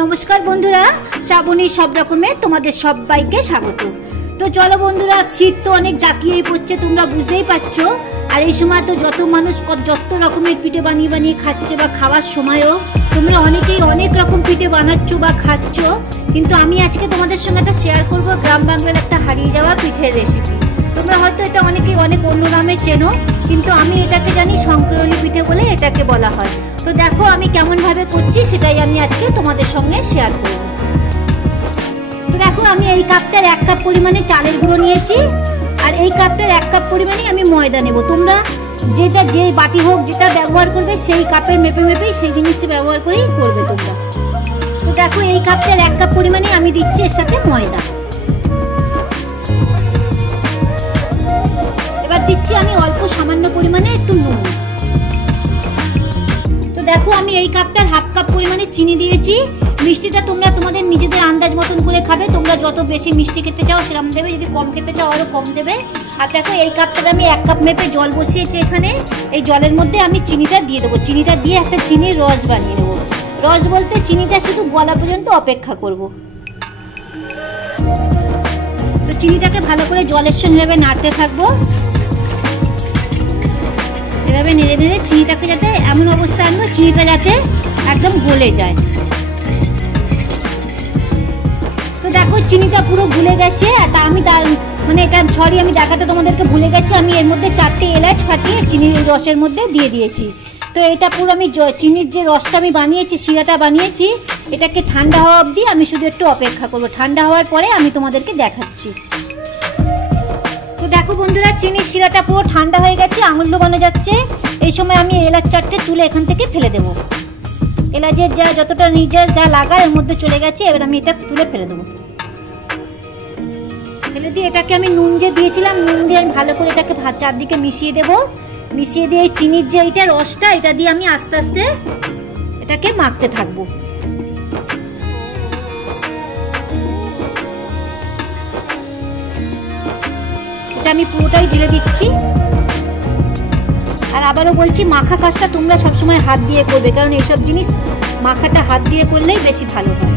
नमस्कार बंधुरा श्रावणी सब रकमेर तुम्हादेर सबाइके स्वागत। तो चलो बंधुरा शीत तो अनेक जाकिये पड़ছে তোমরা বুঝতেই পারছো। আর এই সময় তো যত মানুষ যত রকমের পিঠে বানিয়ে বানিয়ে খাচ্ছে বা খাওয়ার সময়ও তোমরা অনেকেই অনেক রকম পিঠে বানাচ্ছো বা খাচ্ছো, কিন্তু আমি আজকে তোমাদের সঙ্গে একটা শেয়ার করব গ্রাম বাংলার একটা হারিয়ে যাওয়া পিঠের রেসিপি। তোমরা হয়তো এটা অনেকেই অনেক অন্য নামে চেনো, কিন্তু আমি এটাকে জানি শঙ্করলি পিঠে বলে এটাকে বলা হয়। তো দেখো আমি কেমন ভাবে করছি সেটাই আমি আজকে তোমাদের সঙ্গে শেয়ার করব। তো দেখো আমি এই কাপটার 1 কাপ পরিমাণে চালের গুঁড়ো নিয়েছি, আর এই কাপটার 1 কাপ পরিমাণে আমি ময়দা নেব। তোমরা যেটা যে বাটি হোক যেটা ব্যবহার করবে সেই কাপের মেপে মেপেই সেই জিনিসটা ব্যবহার করেই করবে তোমরা। তো দেখো এই কাপটার 1 কাপ পরিমাণে আমি দিচ্ছি এর সাথে ময়দা। এবার দিচ্ছি আমি অল্প সামান্য পরিমাণে একটু নুন। তো দেখো আমি এই কাপটার 1/2 কাপ পরিমাণে চিনি দিয়েছি। মিষ্টিটা তোমরা তোমাদের নিজেদের আন্দাজ মতন করে খাবে, তোমরা যত বেশি মিষ্টি খেতে চাও সেরকম দেবে, যদি কম খেতে চাও আরো কম দেবে। আর দেখো এই কাপটাতে আমি 1 কাপ মেপে জল বসিয়েছি এখানে। এই জলের মধ্যে আমি চিনিটা দিয়ে দেবো, চিনিটা দিয়ে একটা চিনির রস বানিয়ে নেবো। রস বলতে চিনিটা শুধু গলা পর্যন্ত অপেক্ষা করব। তো চিনিটাকে ভালো করে জলের সঙ্গে নাড়তে থাকবো, এভাবে নেড়ে নেড়ে চিনিটাকে যাতে এমন অবস্থা আনবো চিনিটা যাতে একদম গলে যায়। তো দেখো চিনিটা পুরো গুলে গেছে। তা আমি মানে এটা সরি আমি দেখাতে তোমাদেরকে ভুলে গেছি, আমি এর মধ্যে 4টে এলাচ ফাটিয়ে চিনির রসের মধ্যে দিয়ে দিয়েছি। তো এটা পুরো আমি চিনির যে রসটা আমি বানিয়েছি শিরাটা বানিয়েছি, এটাকে ঠান্ডা হওয়া অবধি আমি শুধু একটু অপেক্ষা করব। ঠান্ডা হওয়ার পরে আমি তোমাদেরকে দেখাচ্ছি। তো দেখো বন্ধুরা চিনির শিরাটা পুরো ঠান্ডা হয়ে গেছে, আঙুল ডোবানো যাচ্ছে। এই সময় আমি এলাচ 4টে তুলে এখান থেকে ফেলে দেবো। এলাচের যা যতটা নিজের যা লাগার এর মধ্যে চলে গেছে, এবার আমি এটা তুলে ফেলে দেবো। ফেলে দিয়ে এটাকে আমি নুন যে দিয়েছিলাম নুন দিয়ে আমি ভালো করে এটাকে চারদিকে মিশিয়ে দেবো। মিশিয়ে দিয়ে এই চিনির যে এইটা রসটা এটা দিয়ে আমি আস্তে আস্তে এটাকে মাখতে থাকবো। এটা আমি পুরোটাই ঢেলে দিচ্ছি। আর আবারও বলছি মাখা কাজটা তোমরা সবসময় হাত দিয়ে করবে, কারণ এইসব জিনিস মাখাটা হাত দিয়ে করলেই বেশি ভালো হয়।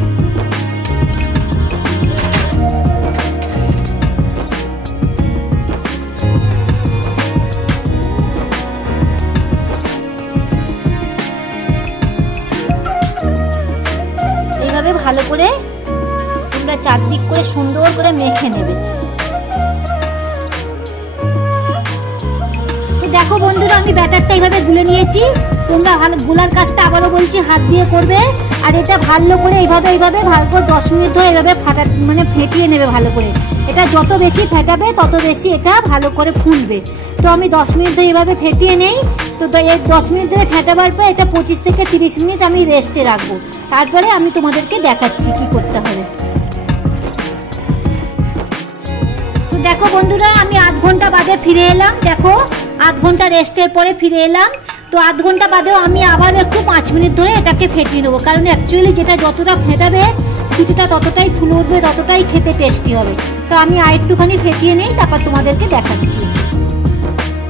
এইভাবে ভালো করে তোমরা চারদিক করে সুন্দর করে মেখে নেবে। দেখো বন্ধুরা আমি ব্যাটারটা এইভাবে গুলে নিয়েছি। তোমরা গুলার কাজটা আবারও বলছি হাত দিয়ে করবে। আর এটা ভালো করে এইভাবে ভালো করে 10 মিনিট ধরে এইভাবে ফেটিয়ে নেবে ভালো করে। এটা যত বেশি ফেটাবে তত বেশি এটা ভালো করে ফুলবে। তো আমি 10 মিনিট ধরে এইভাবে ফেটিয়ে নেই। তো এই 10 মিনিট ধরে ফেটাবার পর এটা 25 থেকে 30 মিনিট আমি রেস্টে রাখবো। তারপরে আমি তোমাদেরকে দেখাচ্ছি কি করতে হবে। তো দেখো বন্ধুরা আমি 8 ঘন্টা বাদে ফিরে এলাম। দেখো 8 ঘন্টা রেস্টের পরে ফিরে এলাম। তো 8 ঘন্টা বাদেও আমি আবার একটু 5 মিনিট ধরে এটাকে ফেটিয়ে নেবো, কারণ অ্যাকচুয়ালি যেটা যতটা ফেটাবে পিঠেটা ততটাই ফুলে উঠবে, ততটাই খেতে টেস্টি হবে। তো আমি আর একটুখানি ফেটিয়ে নেই, তারপর তোমাদেরকে দেখাচ্ছি।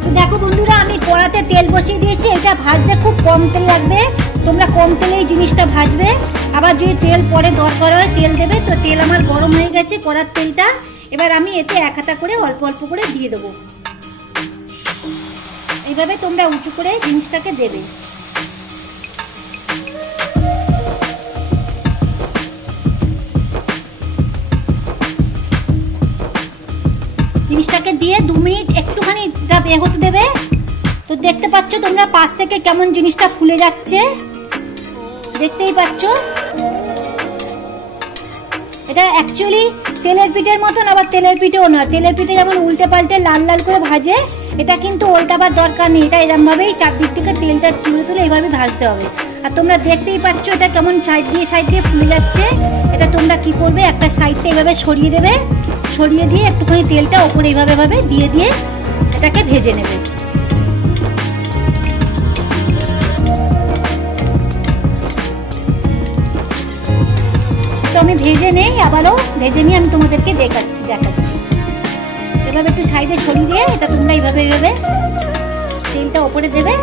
তো দেখো বন্ধুরা আমি কড়াতে তেল বসিয়ে দিয়েছি। এটা ভাজতে খুব কম তেল লাগবে, তোমরা কম তেলেই জিনিসটা ভাজবে। আবার যদি তেল পরে দরকার হয় তেল দেবে। তো তেল আমার গরম হয়ে গেছে কড়ার তেলটা। এবার আমি এতে 1 হাতা করে অল্প অল্প করে দিয়ে দেবো। এইভাবে তোমরা উঁচু করে জিনিসটাকে দেবে। জিনিসটাকে দিয়ে 2 মিনিট একটুখানি হতে দেবে। তো দেখতে পাচ্ছ তোমরা পাশ থেকে কেমন জিনিসটা ফুলে যাচ্ছে, দেখতেই পাচ্ছ। এটা অ্যাকচুয়ালি তেলের পিঠের মতন, আবার তেলের পিঠেও নয়। তেলের পিঠে যেমন উল্টে পাল্টে লাল লাল করে ভাজে, এটা কিন্তু উল্টাবার দরকার নেই। এটা এরকমভাবেই চারদিক থেকে তেলটা তুলে তুলে এইভাবে ভাজতে হবে। আর তোমরা দেখতেই পাচ্ছ এটা কেমন সাইড দিয়ে ফুলে যাচ্ছে। এটা তোমরা কি করবে, একটা সাইডটা এইভাবে সরিয়ে দেবে, সরিয়ে দিয়ে একটুখানি তেলটা ওপরে এইভাবে দিয়ে দিয়ে এটাকে ভেজে নেবে। তো আমি ভেজে নেই, আবারও ভেজে নিয়ে আমি তোমাদেরকে দেখাচ্ছি। এভাবে একটু সাইডে সরিয়ে দিয়ে এটা তোমরা এইভাবে তেলটা ওপরে দেবে,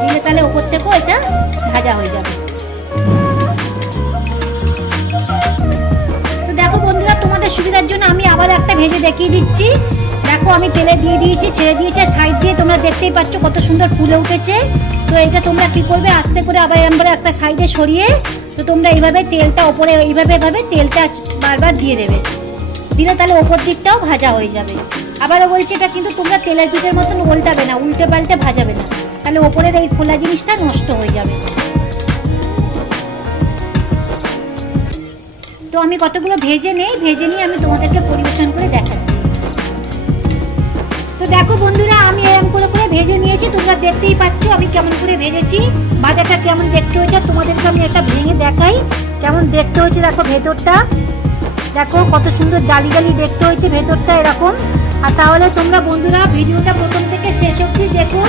দিলে তাহলে ওপর থেকেও এটা ভাজা হয়ে যাবে। বন্ধুরা, তোমাদের সুবিধার জন্য আমি আবার একটা ভেজে দেখিয়ে দিচ্ছি। দেখো আমি তেলে দিয়ে দিয়েছি, ছেড়ে দিয়েছে, সাইড দিয়ে তোমরা দেখতেই পাচ্ছ কত সুন্দর ফুলে উঠেছে। তো এটা তোমরা কি করবে, আস্তে করে আবার এরকম একটা সাইডে সরিয়ে তো তোমরা এইভাবে তেলটা ওপরে এইভাবে তেলটা বারবার দিয়ে দেবে, দিলে তাহলে ওপর দিকটাও ভাজা হয়ে যাবে। আবারও বলছি, এটা কিন্তু তোমরা তেলের পিঠের মতন উল্টাবে না, উল্টে পাল্টে ভাজাবে না, তাহলে ওপরের এই ফোলা জিনিসটা নষ্ট হয়ে যাবে। তো আমি কতগুলো ভেজে নিয়ে আমি তোমাদেরকে পরিবেশন করে দেখাচ্ছি। তো দেখো বন্ধুরা, আমি এরকম করে ভেজে নিয়েছি, তোমরা দেখতেই পাচ্ছ আমি কেমন করে ভেজেছি। ভাজাটা কেমন দেখতে হয়েছে তোমাদেরকে আমি একটা ভেঙে দেখাই কেমন দেখতে হয়েছে। দেখো ভেতরটা, দেখো কত সুন্দর জালি জালি দেখতে হয়েছে ভেতরটা এরকম। আর তাহলে তোমরা বন্ধুরা ভিডিওটা প্রথম থেকে শেষ অবধি দেখো,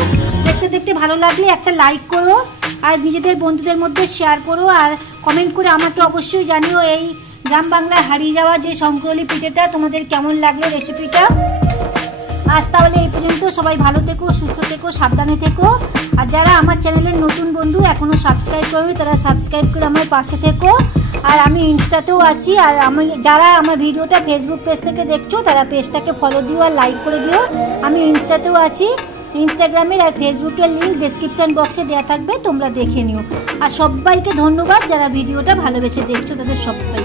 দেখতে দেখতে ভালো লাগলে একটা লাইক করো, আর নিজেদের বন্ধুদের মধ্যে শেয়ার করো, আর কমেন্ট করে আমাকে অবশ্যই জানিও এই গ্রাম বাংলায় হারিয়ে যাওয়া যে শঙ্করলি পিঠেটা তোমাদের কেমন লাগলো রেসিপিটা। আজ তাহলে এই পর্যন্ত, সবাই ভালো থেকো, সুস্থ থেকো, সাবধানে থেকো। আর যারা আমার চ্যানেলের নতুন বন্ধু এখনও সাবস্ক্রাইব করবে তারা সাবস্ক্রাইব করে আমার পাশে থেকো। আর আমি ইনস্টাতেও আছি, আর আমি যারা আমার ভিডিওটা ফেসবুক পেজ থেকে দেখছো তারা পেজটাকে ফলো দিও আর লাইক করে দিও। আমি ইনস্টাতেও আছি, ইনস্টাগ্রামের আর ফেসবুকের লিঙ্ক ডেসক্রিপশন বক্সে দেওয়া থাকবে, তোমরা দেখে নিও। আর সবাইকে ধন্যবাদ যারা ভিডিওটা ভালোবেসে দেখছো, তাদের সবাই।